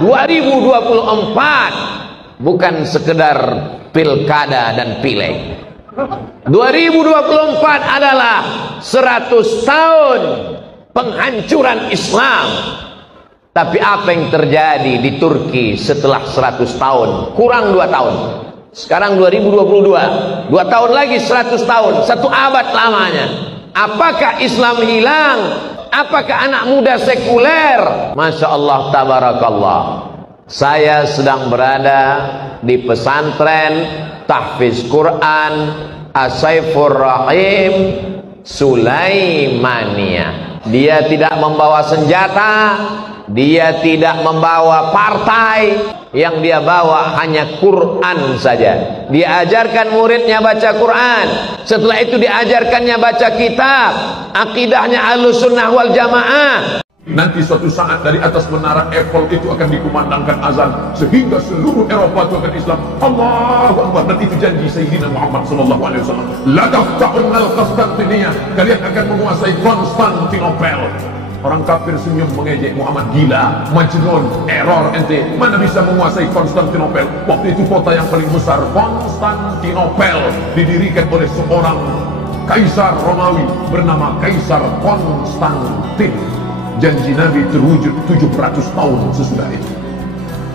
2024 bukan sekedar pilkada dan pileg. 2024 adalah 100 tahun penghancuran Islam. Tapi apa yang terjadi di Turki setelah 100 tahun? Kurang 2 tahun. Sekarang 2022, 2 tahun lagi 100 tahun, 1 abad lamanya. Apakah Islam hilang? Apakah anak muda sekuler? Masya Allah, tabarakallah. Saya sedang berada di pesantren tahfiz Quran As-Saifur Rahim Sulaimania. Dia tidak membawa senjata, dia tidak membawa partai, yang dia bawa hanya Quran saja. Dia ajarkan muridnya baca Quran, setelah itu diajarkannya baca kitab, akidahnya Ahlussunnah wal Jamaah. Nanti suatu saat dari atas menara Eiffel itu akan dikumandangkan azan sehingga seluruh Eropa itu akan Islam. Allahu Akbar. Dan itu janji Sayyidina Muhammad sallallahu alaihi wasallam. La taftahunal Konstantinia, kalian akan menguasai Konstantinopel. Orang kafir senyum mengejek Muhammad, gila, majnun, error ente, mana bisa menguasai Konstantinopel. Waktu itu kota yang paling besar, Konstantinopel, didirikan oleh seorang kaisar Romawi bernama Kaisar Konstantin. Janji Nabi terwujud 700 tahun sesudah itu.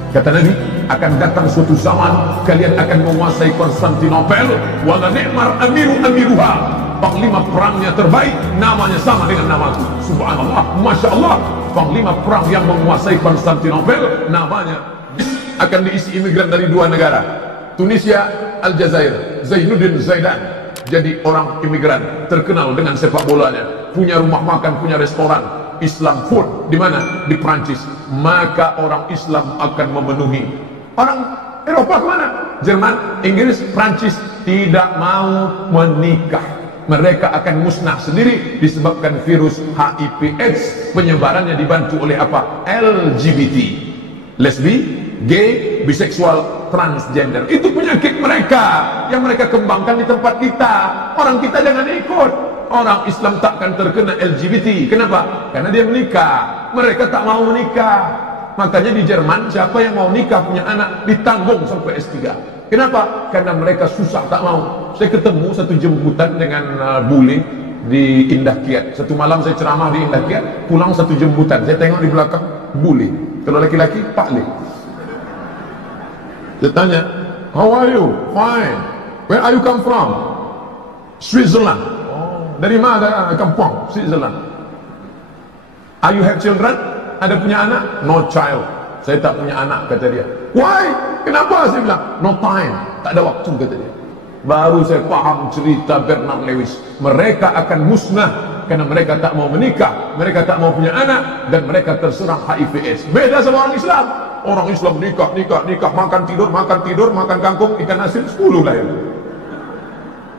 Kata Nabi, akan datang suatu zaman kalian akan menguasai Konstantinopel, wala ni'mar amiruha. Panglima perangnya terbaik, namanya sama dengan namaku. Subhanallah, Masya Allah. Panglima perang yang menguasai Konstantinopel, namanya akan diisi imigran dari 2 negara, Tunisia, Aljazair. Zainuddin Zaidan jadi orang imigran terkenal dengan sepak bolanya, punya rumah makan, punya restoran Islam food. Di mana? Di Prancis. Maka orang Islam akan memenuhi. Orang Eropa kemana? Jerman, Inggris, Prancis tidak mau menikah. Mereka akan musnah sendiri disebabkan virus HIV/AIDS. Penyebarannya dibantu oleh apa? LGBT, lesbi, gay, biseksual, transgender. Itu penyakit mereka yang mereka kembangkan di tempat kita. Orang kita jangan ikut. Orang Islam takkan terkena LGBT. Kenapa? Karena dia menikah. Mereka tak mau menikah. Makanya di Jerman siapa yang mau nikah punya anak ditanggung sampai S3. Kenapa? Karena mereka susah, tak mau. Saya ketemu satu jemputan dengan bule di Indah Kiat. Satu malam saya ceramah di Indah Kiat, pulang satu jemputan. Saya tengok di belakang bule. Kalau laki-laki Pak Le. Saya tanya, how are you? Fine. Where are you come from? Switzerland. Dari mana kampung? Switzerland. Are you have children? Ada punya anak? No child. Saya tak punya anak, kata dia. Why? Kenapa? Saya bilang, no time. Tak ada waktu, kata dia. Baru saya paham cerita Bernard Lewis. Mereka akan musnah karena mereka tak mau menikah, mereka tak mau punya anak, dan mereka terserang HIV/AIDS. Beda sama orang Islam. Orang Islam nikah, makan tidur, makan kangkung, ikan asin, 10 lahir.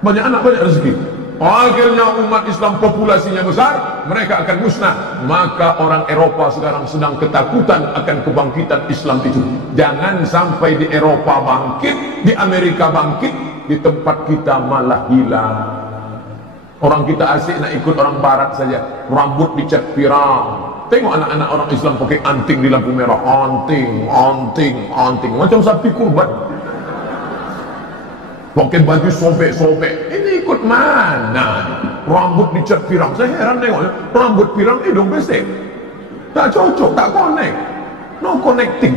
Banyak anak, banyak rezeki. Akhirnya umat Islam populasinya besar, mereka akan musnah. Maka orang Eropa sekarang sedang ketakutan akan kebangkitan Islam itu. Jangan sampai di Eropa bangkit, di Amerika bangkit, di tempat kita malah hilang. Orang kita asik nak ikut orang barat saja, rambut dicat pirang. Tengok anak-anak orang Islam pakai anting di lampu merah, anting, macam sapi kurban. Pakai baju sobek-sobek. Ini ikut mana? Rambut dicat pirang. Saya heran tengoknya. Rambut pirang, hidung besek. Tak cocok, tak connect. No connecting.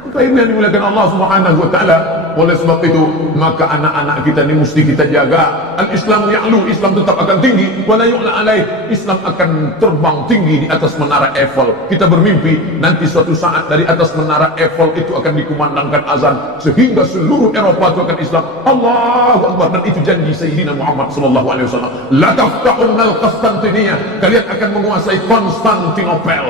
Maka ini yang dimuliakan Allah Subhanahu wa ta'ala. Oleh sebab itu, maka anak-anak kita ini mesti kita jaga. Al-Islam ya'lu, Islam tetap akan tinggi. Wa la yu'la alaih, Islam akan terbang tinggi di atas menara Eiffel. Kita bermimpi nanti suatu saat dari atas menara Eiffel itu akan dikumandangkan azan sehingga seluruh Eropa itu akan Islam. Allahu Akbar. Dan itu janji Sayyidina Muhammad sallallahu alaihi wasallam. La taftahunal Konstantinia, kalian akan menguasai Konstantinopel.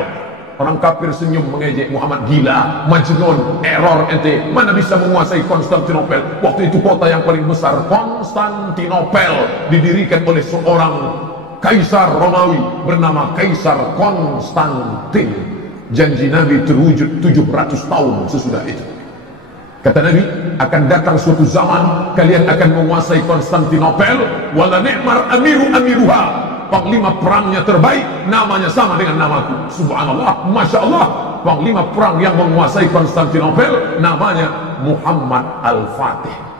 Orang kafir senyum mengejek Muhammad, gila, majnun, error ente, mana bisa menguasai Konstantinopel. Waktu itu kota yang paling besar, Konstantinopel, didirikan oleh seorang kaisar Romawi bernama Kaisar Konstantin. Janji Nabi terwujud 700 tahun sesudah itu. Kata Nabi, akan datang suatu zaman kalian akan menguasai Konstantinopel, wala ni'mar amiruha. Panglima perangnya terbaik, namanya sama dengan namaku. Subhanallah, Masya Allah. panglima perang yang menguasai Konstantinopel namanya Muhammad Al-Fatih.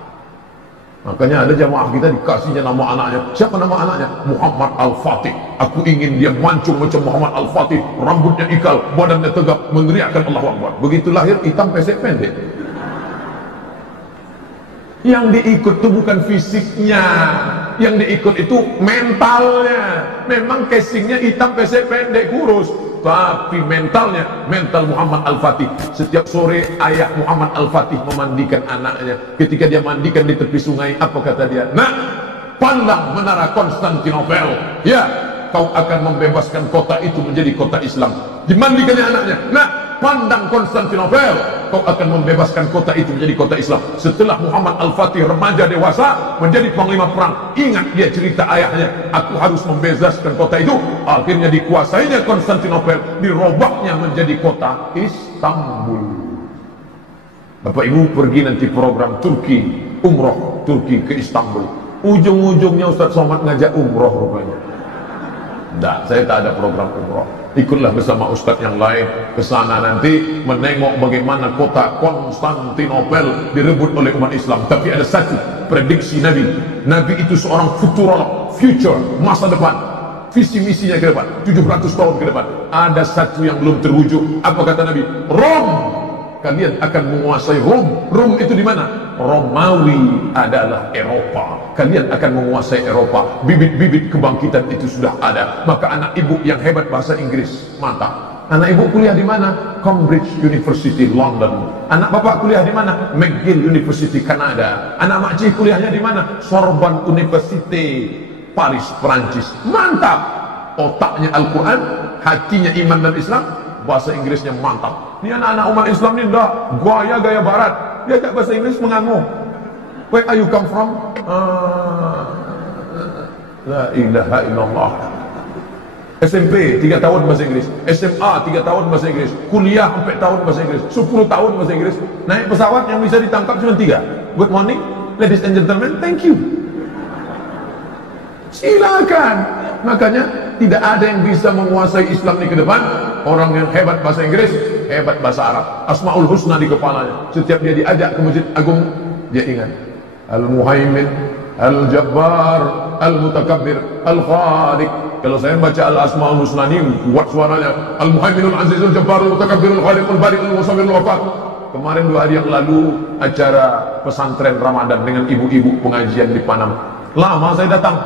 Makanya ada jamaah kita dikasihnya nama anaknya. Siapa nama anaknya? Muhammad Al-Fatih. Aku ingin dia mancung macam Muhammad Al-Fatih, rambutnya ikal, badannya tegap, meneriakkan Allahu Akbar. Begitu lahir hitam pesek pendek. Yang diikut itu bukan fisiknya, yang diikut itu mentalnya. Memang casingnya hitam pesek pendek kurus, tapi mentalnya, mental Muhammad Al-Fatih. Setiap sore ayah Muhammad Al-Fatih memandikan anaknya. Ketika dia mandikan di tepi sungai, apa kata dia? Nah, pandang menara Konstantinopel, ya, kau akan membebaskan kota itu menjadi kota Islam. Dimandikannya anaknya. Nah, pandang Konstantinopel, kau akan membebaskan kota itu menjadi kota Islam. Setelah Muhammad Al-Fatih remaja dewasa menjadi panglima perang, ingat dia cerita ayahnya, aku harus membebaskan kota itu. Akhirnya dikuasainya Konstantinopel, dirobaknya menjadi kota Istanbul. Bapak Ibu pergi nanti program Turki, umroh Turki ke Istanbul. Ujung-ujungnya Ustaz Somad ngajak umroh rupanya. Tidak, saya tak ada program umroh. Ikutlah bersama ustaz yang lain ke sana nanti menengok bagaimana kota Konstantinopel direbut oleh umat Islam. Tapi ada satu prediksi Nabi. Nabi itu seorang futurolog, future, masa depan. Visi misinya ke depan, 700 tahun ke depan. Ada satu yang belum terwujud. Apa kata Nabi? Rom. Kalian akan menguasai Rom. Rom itu di mana? Romawi adalah Eropa. Kalian akan menguasai Eropa. Bibit-bibit kebangkitan itu sudah ada. Maka anak ibu yang hebat bahasa Inggris, mantap. Anak ibu kuliah di mana? Cambridge University, London. Anak bapak kuliah di mana? McGill University, Kanada. Anak makcik kuliahnya di mana? Sorbonne University, Paris, Perancis. Mantap. Otaknya Al-Quran, hatinya iman dan Islam, bahasa Inggrisnya mantap. Ini anak-anak umat Islam ini enggak gaya barat. Dia tak bahasa Inggris mengangguk. Where are you come from? La ilaha illallah. SMP 3 tahun bahasa Inggris, SMA 3 tahun bahasa Inggris, kuliah 4 tahun bahasa Inggris, 10 tahun bahasa Inggris. Naik pesawat yang bisa ditangkap cuma 3. Good morning, ladies and gentlemen, thank you. Silakan. Makanya tidak ada yang bisa menguasai Islam ini ke depan. Orang yang hebat bahasa Inggris, hebat bahasa Arab, Asmaul Husna di kepalanya. Setiap dia diajak ke Masjid Agung, dia ingat Al-Muhaimin, Al-Jabbar, Al-Mutakabbir, Al-Khaliq. Kalau saya baca Al-Asmaul Husna ini kuat suaranya. Al-Muhaiminul Azizul Jabbarul Mutakabbirul Khaliqul Bari'ul Musawwirul Wafaq. Kemarin 2 hari yang lalu acara pesantren Ramadan dengan ibu-ibu pengajian di Panam. Lama saya datang,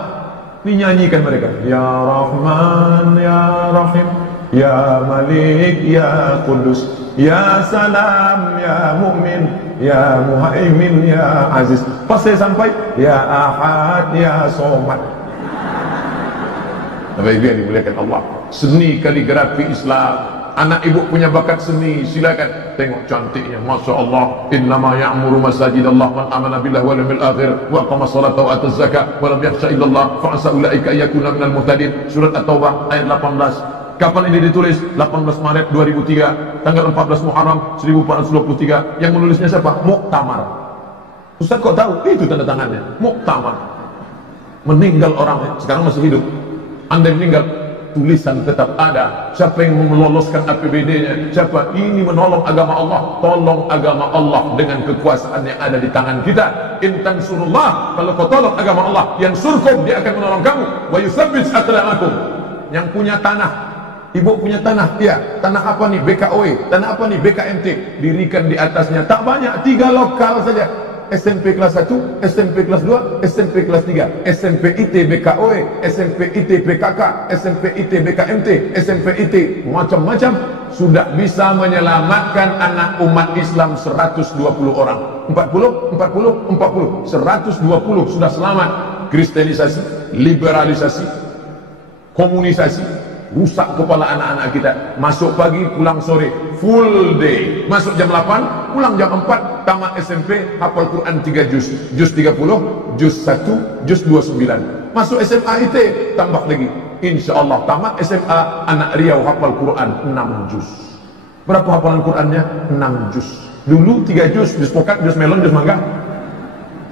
dinyanyikan mereka. Ya Rahman, Ya Rahim, Ya Malik, Ya Qudus, Ya Salam, Ya Mu'min, Ya Muhaimin, Ya Aziz. Pas saya sampai, Ya Ahad, Ya Somad. Bapak Ibu yang dimuliakan Allah, seni kaligrafi Islam. Anak ibu punya bakat seni, silakan tengok cantiknya, masya Allah. Innama ya'muru masajidallah man amana billahi wal yawmil akhir wa aqama sholata wa ata zakat wa lam yakhsha illallah fa asa ulaika yakuna minal muhtadin. Surat At-Taubah ayat 18. Kapan ini ditulis? 18 Maret 2003, tanggal 14 Muharram 1423. Yang menulisnya siapa? Muktamar. Ustaz kok tahu? Itu tanda tangannya, Muktamar. Meninggal orangnya, sekarang masih hidup. Anda meninggal, tulisan tetap ada. Siapa yang meloloskan APBD-nya? Siapa? Ini menolong agama Allah. Tolong agama Allah dengan kekuasaan yang ada di tangan kita. In tansurullah, kalau kau tolong agama Allah, yang surkum, dia akan menolong kamu. Wa yutsabbit aqdamakum. Yang punya tanah, ibu punya tanah, ya, tanah apa nih? BKOE, tanah apa nih? BKMT. Dirikan di atasnya, tak banyak, 3 lokal saja. SMP kelas 1, SMP kelas 2, SMP kelas 3, SMP IT BKOE, SMP IT PKK, SMP IT BKMT, SMP IT macam-macam, sudah bisa menyelamatkan anak umat Islam 120 orang. 40, 120 sudah selamat. Kristenisasi, liberalisasi, komunisasi, rusak kepala anak-anak kita. Masuk pagi, pulang sore, full day. Masuk jam 8, pulang jam 4. Tamat SMP, hafal Quran 3 juz, juz 30, juz 1, juz 29. Masuk SMA IT, tambah lagi. Insya Allah tamat SMA, anak Riau hafal Quran 6 juz. Berapa hafalan Qurannya? 6 juz. Dulu 3 juz, juz pokat, juz melon, juz mangga.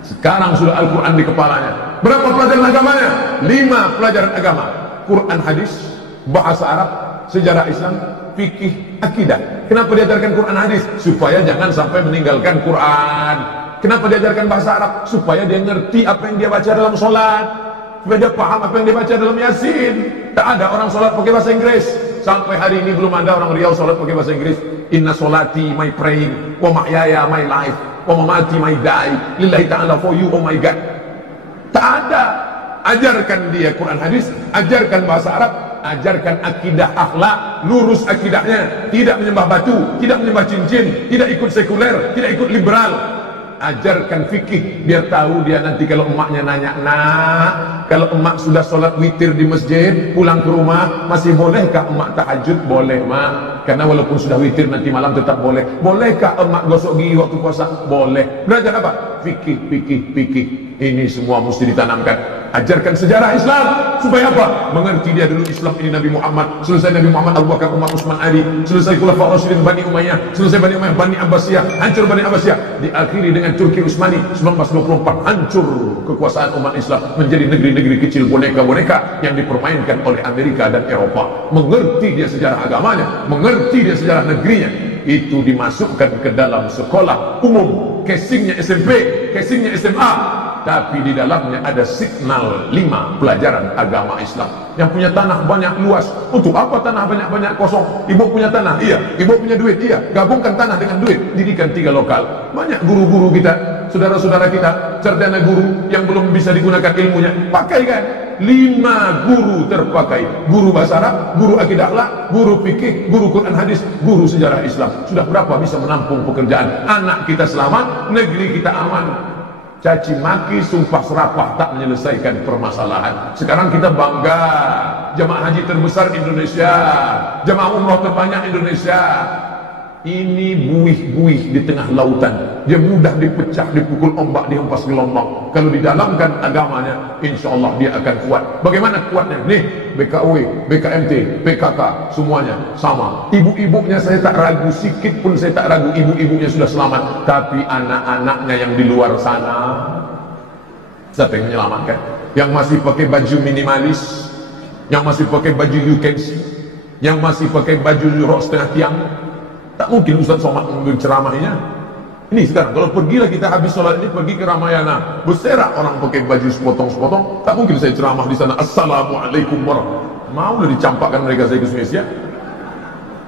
Sekarang sudah Al-Quran di kepalanya. Berapa pelajaran agamanya? 5 pelajaran agama. Quran hadis, bahasa Arab, sejarah Islam, fikih, akidah. Kenapa diajarkan Quran hadis? Supaya jangan sampai meninggalkan Quran. Kenapa diajarkan bahasa Arab? Supaya dia ngerti apa yang dia baca dalam sholat, supaya dia paham apa yang dia baca dalam Yasin. Tak ada orang sholat pakai bahasa Inggris. Sampai hari ini belum ada orang Riau sholat pakai bahasa Inggris. Inna sholati, my praying, wa mahyaya, my life, wa mamati, my die, lillahi ta'ala, for you, oh my God. Tak ada. Ajarkan dia Quran hadis, ajarkan bahasa Arab, ajarkan akidah, akhlak, lurus akidahnya, tidak menyembah batu, tidak menyembah cincin, tidak ikut sekuler, tidak ikut liberal. Ajarkan fikih, biar tahu dia nanti kalau emaknya nanya, nak, kalau emak sudah sholat witir di masjid, pulang ke rumah, masih bolehkah emak tahajud? Boleh, mak, karena walaupun sudah witir nanti malam tetap boleh. Bolehkah emak gosok gigi waktu puasa? Boleh. Belajar apa? Fikih, fikih, fikih. Ini semua mesti ditanamkan. Ajarkan sejarah Islam, supaya apa? Mengerti dia dulu Islam ini Nabi Muhammad, selesai Nabi Muhammad Abu Bakar, Umar, Utsman, Ali, selesai Khulafaur Rasyidin Bani Umayyah, selesai Bani Umayyah, Bani Abbasiyah, hancur Bani Abbasiyah, diakhiri dengan Turki Utsmani 1924, hancur kekuasaan umat Islam menjadi negeri-negeri kecil boneka-boneka yang dipermainkan oleh Amerika dan Eropa. Mengerti dia sejarah agamanya, mengerti dia sejarah negerinya, itu dimasukkan ke dalam sekolah umum, casingnya SMP, casingnya SMA, tapi di dalamnya ada signal 5 pelajaran agama Islam. Yang punya tanah banyak luas, untuk apa tanah banyak-banyak kosong? Ibu punya tanah, iya. Ibu punya duit, iya. Gabungkan tanah dengan duit, didikan 3 lokal. Banyak guru-guru kita, saudara-saudara kita, cerdana guru yang belum bisa digunakan ilmunya, pakaikan. 5 guru terpakai, guru bahasa Arab, guru akidah akhlak, guru fikih, guru Quran hadis, guru sejarah Islam. Sudah berapa bisa menampung pekerjaan? Anak kita selamat, negeri kita aman. Caci maki, sumpah serapah tak menyelesaikan permasalahan. Sekarang kita bangga, jemaah haji terbesar Indonesia, jemaah umroh terbanyak Indonesia. Ini buih-buih di tengah lautan, dia mudah dipecah, dipukul ombak, dihempas gelombang. Kalau didalamkan agamanya, insya Allah dia akan kuat. Bagaimana kuatnya? Nih, BKW, BKMT, PKK, semuanya sama. Ibu-ibunya saya tak ragu, sikit pun saya tak ragu, ibu-ibunya sudah selamat. Tapi anak-anaknya yang di luar sana, siapa yang menyelamatkan? Yang masih pakai baju minimalis, yang masih pakai baju you can see, yang masih pakai baju rok setengah tiang. Tak mungkin Ustaz Somad mengambil ceramahnya. Ini sekarang kalau pergilah kita habis sholat ini pergi ke Ramayana, berserak orang pakai baju sepotong-sepotong, tak mungkin saya ceramah di sana. Assalamualaikum warahmatullahi wabarakatuh. Mau dicampakkan mereka saya ke Sungai.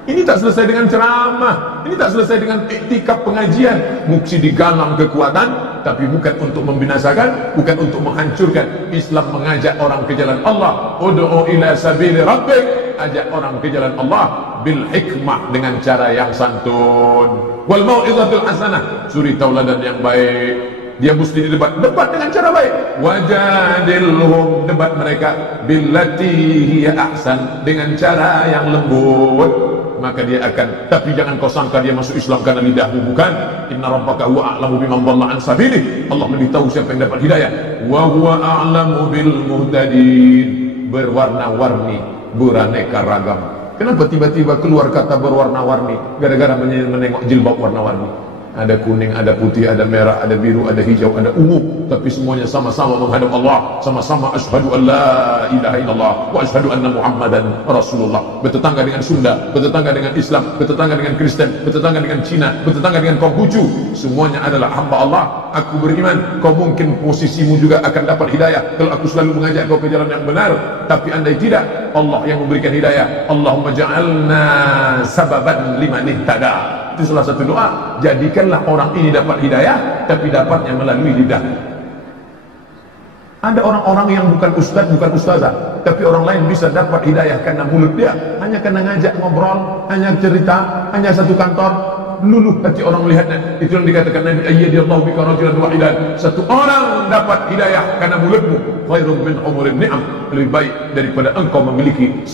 Ini tak selesai dengan ceramah, ini tak selesai dengan iktikaf pengajian. Mesti digalang kekuatan, tapi bukan untuk membinasakan, bukan untuk menghancurkan. Islam mengajak orang ke jalan Allah. Ud'u ila sabili rabbik, ajak orang ke jalan Allah bil hikmah, dengan cara yang santun. Wal mau'izatul hasanah, suri tauladan yang baik. Dia mesti debat dengan cara baik. Wajadilhum, debat mereka billati hiya ahsan, dengan cara yang lembut. Maka dia akan, tapi jangan kau sangka dia masuk Islam karena lidahmu, bukan. Inna rabbaka huwa a'lamu biman dhalla an sabilihi, Allah lebih tahu siapa yang dapat hidayah. Wa huwa a'lamu bil muhtadin, berwarna-warni, beraneka ragam. Kenapa tiba-tiba keluar kata berwarna-warni? Gara-gara menengok jilbab warna-warni. Ada kuning, ada putih, ada merah, ada biru, ada hijau, ada ungu, tapi semuanya sama-sama menghadap Allah, sama-sama asyhadu an la ilaha illallah wa asyhadu anna Muhammadan Rasulullah. Bertetangga dengan Sunda, bertetangga dengan Islam, bertetangga dengan Kristen, bertetangga dengan Cina, bertetangga dengan Konghucu, semuanya adalah hamba Allah. Aku beriman, kau mungkin posisimu juga akan dapat hidayah kalau aku selalu mengajak kau ke jalan yang benar. Tapi andai tidak, Allah yang memberikan hidayah. Allahumma ja'alna sababan liman ihtada. Itu salah satu doa. Jadikanlah orang ini dapat hidayah, tapi dapatnya melalui lidah. Ada orang-orang yang bukan ustaz, bukan ustazah, tapi orang lain bisa dapat hidayah karena mulut dia, hanya karena ngajak ngobrol, hanya cerita, hanya satu kantor. Luluh hati orang melihatnya. Itu yang dikatakan Nabi, ayyadillahu bika rajulan wahidan. Satu orang dapat hidayah karena mulutmu, khairun min umurin ni'am, lebih baik daripada engkau memiliki